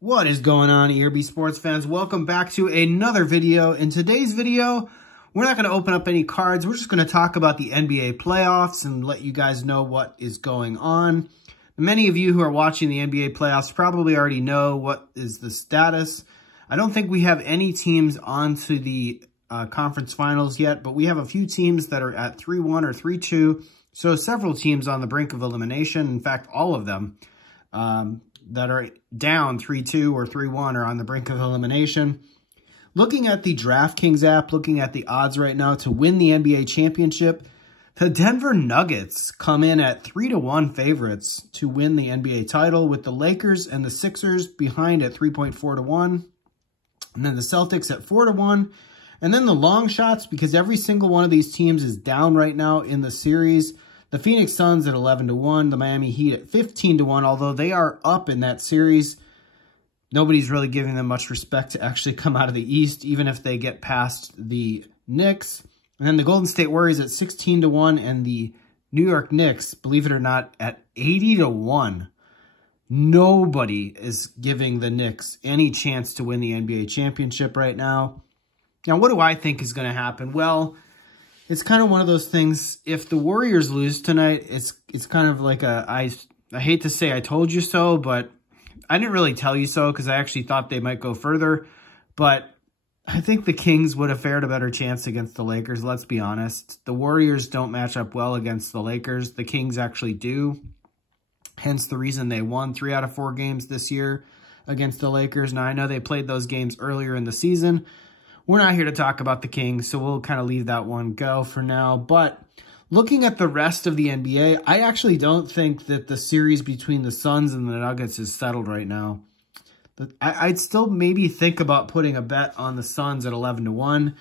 What is going on, ERB sports fans? Welcome back to another video. In today's video, we're not going to open up any cards. We're just going to talk about the NBA playoffs and let you guys know what is going on. Many of you who are watching the NBA playoffs probably already know what is the status. I don't think we have any teams onto the conference finals yet, but we have a few teams that are at 3-1 or 3-2. So several teams on the brink of elimination. In fact, all of them that are down 3-2 or 3-1 are on the brink of elimination. Looking at the DraftKings app, looking at the odds right now to win the NBA championship, the Denver Nuggets come in at 3-1 favorites to win the NBA title, with the Lakers and the Sixers behind at 3.4-1. And then the Celtics at 4-1. And then the long shots, because every single one of these teams is down right now in the series. The Phoenix Suns at 11-1, the Miami Heat at 15-1, although they are up in that series. Nobody's really giving them much respect to actually come out of the East, even if they get past the Knicks. And then the Golden State Warriors at 16-1, and the New York Knicks, believe it or not, at 80-1. Nobody is giving the Knicks any chance to win the NBA championship right now. Now, what do I think is going to happen? Well, it's kind of one of those things. If the Warriors lose tonight, it's kind of like I hate to say I told you so, but I didn't really tell you so because I actually thought they might go further. But I think the Kings would have fared a better chance against the Lakers, let's be honest. The Warriors don't match up well against the Lakers. The Kings actually do. Hence the reason they won 3 out of 4 games this year against the Lakers. Now, I know they played those games earlier in the season. We're not here to talk about the Kings, so we'll kind of leave that one go for now. But looking at the rest of the NBA, I actually don't think that the series between the Suns and the Nuggets is settled right now. I'd still maybe think about putting a bet on the Suns at 11-1.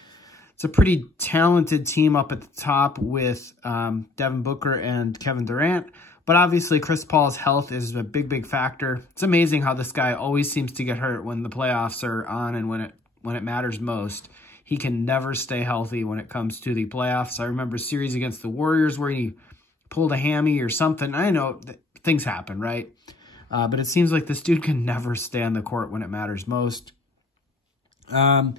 It's a pretty talented team up at the top with Devin Booker and Kevin Durant. But obviously, Chris Paul's health is a big, big factor. It's amazing how this guy always seems to get hurt when the playoffs are on and when it matters most. He can never stay healthy when it comes to the playoffs. I remember a series against the Warriors where he pulled a hammy or something. I know things happen, right? But it seems like this dude can never stay on the court when it matters most. I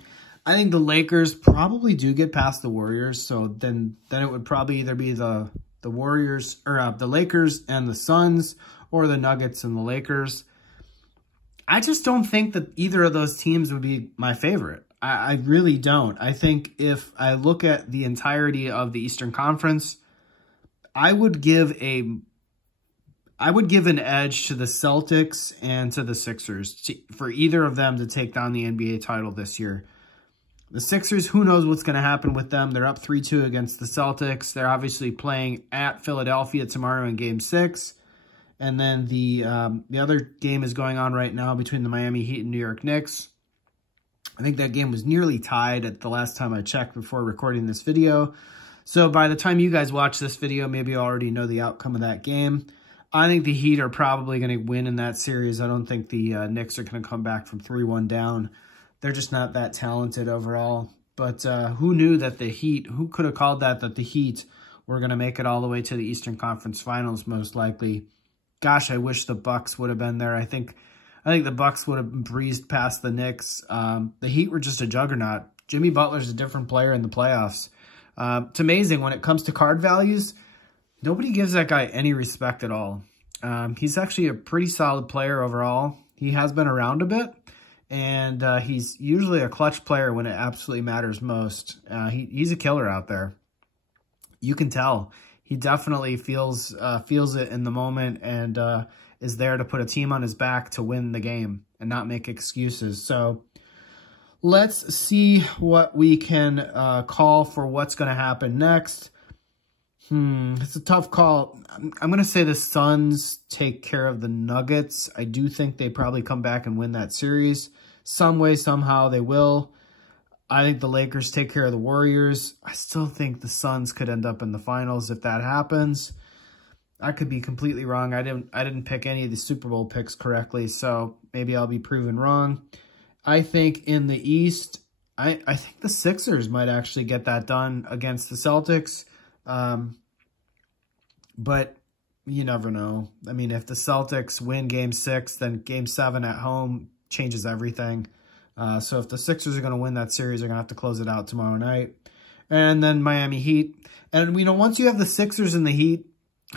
think the Lakers probably do get past the Warriors. So then it would probably either be the Warriors or the Lakers and the Suns, or the Nuggets and the Lakers. I just don't think that either of those teams would be my favorite. I really don't. I think if I look at the entirety of the Eastern Conference, I would give an edge to the Celtics and to the Sixers for either of them to take down the NBA title this year. The Sixers, who knows what's going to happen with them. They're up 3-2 against the Celtics. They're obviously playing at Philadelphia tomorrow in Game 6. And then the other game is going on right now between the Miami Heat and New York Knicks. I think that game was nearly tied at the last time I checked before recording this video. So by the time you guys watch this video, maybe you already know the outcome of that game. I think the Heat are probably going to win in that series. I don't think the Knicks are going to come back from 3-1 down. They're just not that talented overall. But who knew that the Heat, who could have called that the Heat were going to make it all the way to the Eastern Conference Finals most likely. Gosh, I wish the Bucks would have been there. I think the Bucks would have breezed past the Knicks. The Heat were just a juggernaut. Jimmy Butler's a different player in the playoffs. It's amazing when it comes to card values. Nobody gives that guy any respect at all. He's actually a pretty solid player overall. He has been around a bit, and he's usually a clutch player when it absolutely matters most. He's a killer out there. You can tell. He definitely feels it in the moment and is there to put a team on his back to win the game and not make excuses. So let's see what we can call for what's going to happen next. It's a tough call. I'm going to say the Suns take care of the Nuggets. I do think they probably come back and win that series. Some way, somehow they will. I think the Lakers take care of the Warriors. I still think the Suns could end up in the finals if that happens. I could be completely wrong. I didn't pick any of the Super Bowl picks correctly, so maybe I'll be proven wrong. I think in the East, I think the Sixers might actually get that done against the Celtics. But you never know. I mean, if the Celtics win Game 6, then Game 7 at home, changes everything. So if the Sixers are going to win that series, they're going to have to close it out tomorrow night. And then Miami Heat. And, you know, once you have the Sixers and the Heat,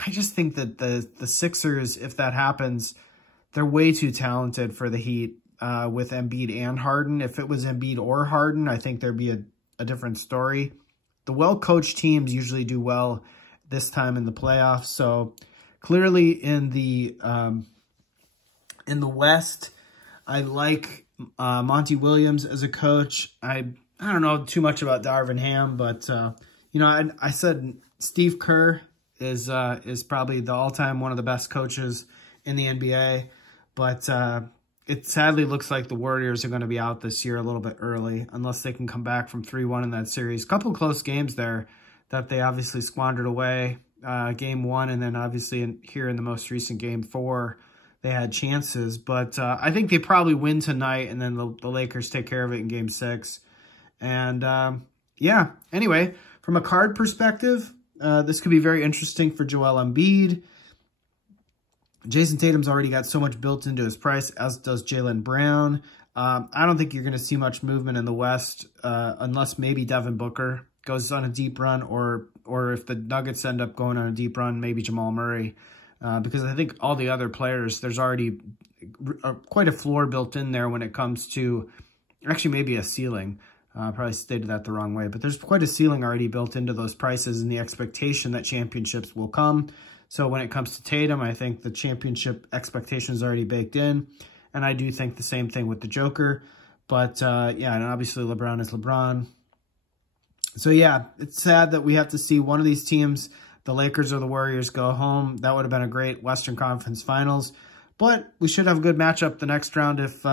I just think that the Sixers, if that happens, they're way too talented for the Heat with Embiid and Harden. If it was Embiid or Harden, I think there'd be a different story. The well-coached teams usually do well this time in the playoffs. So clearly in the West, I like Monty Williams as a coach. I don't know too much about Darvin Ham, but you know, I said Steve Kerr is probably the all-time one of the best coaches in the NBA, but it sadly looks like the Warriors are going to be out this year a little bit early, unless they can come back from 3-1 in that series. Couple close games there that they obviously squandered away. Game 1, and then obviously here in the most recent Game 4, they had chances. But I think they probably win tonight, and then the Lakers take care of it in Game 6. And yeah, anyway, from a card perspective, this could be very interesting for Joel Embiid. Jason Tatum's already got so much built into his price, as does Jaylen Brown. I don't think you're going to see much movement in the West unless maybe Devin Booker goes on a deep run, or if the Nuggets end up going on a deep run, maybe Jamal Murray. Because I think all the other players, there's already quite a floor built in there when it comes to, actually maybe a ceiling. Probably stated that the wrong way, but there's quite a ceiling already built into those prices and the expectation that championships will come. So when it comes to Tatum, I think the championship expectation is already baked in. And I do think the same thing with the Joker. But yeah, and obviously LeBron is LeBron. So yeah, it's sad that we have to see one of these teams, the Lakers or the Warriors, go home. That would have been a great Western Conference Finals. But we should have a good matchup the next round if,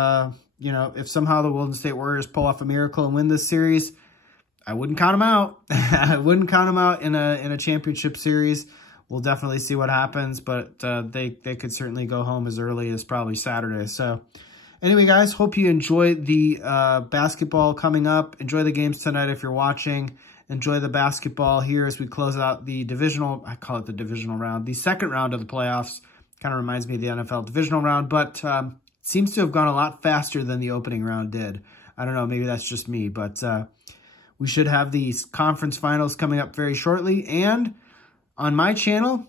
you know, if somehow the Golden State Warriors pull off a miracle and win this series. I wouldn't count them out. I wouldn't count them out in a championship series. We'll definitely see what happens, but they could certainly go home as early as probably Saturday. So anyway, guys, hope you enjoy the basketball coming up. Enjoy the games tonight if you're watching. Enjoy the basketball here as we close out the divisional, I call it the divisional round, the second round of the playoffs. Kind of reminds me of the NFL divisional round, but seems to have gone a lot faster than the opening round did. I don't know, maybe that's just me, but we should have these conference finals coming up very shortly. And on my channel,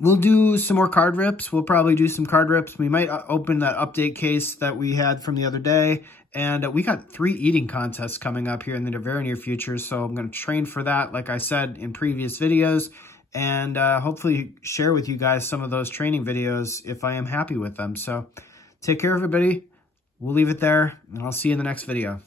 we'll do some more card rips. We'll probably do some card rips. We might open that update case that we had from the other day. And we got 3 eating contests coming up here in the very near future. So I'm going to train for that, like I said in previous videos. And hopefully share with you guys some of those training videos if I am happy with them. So take care, everybody. We'll leave it there, and I'll see you in the next video.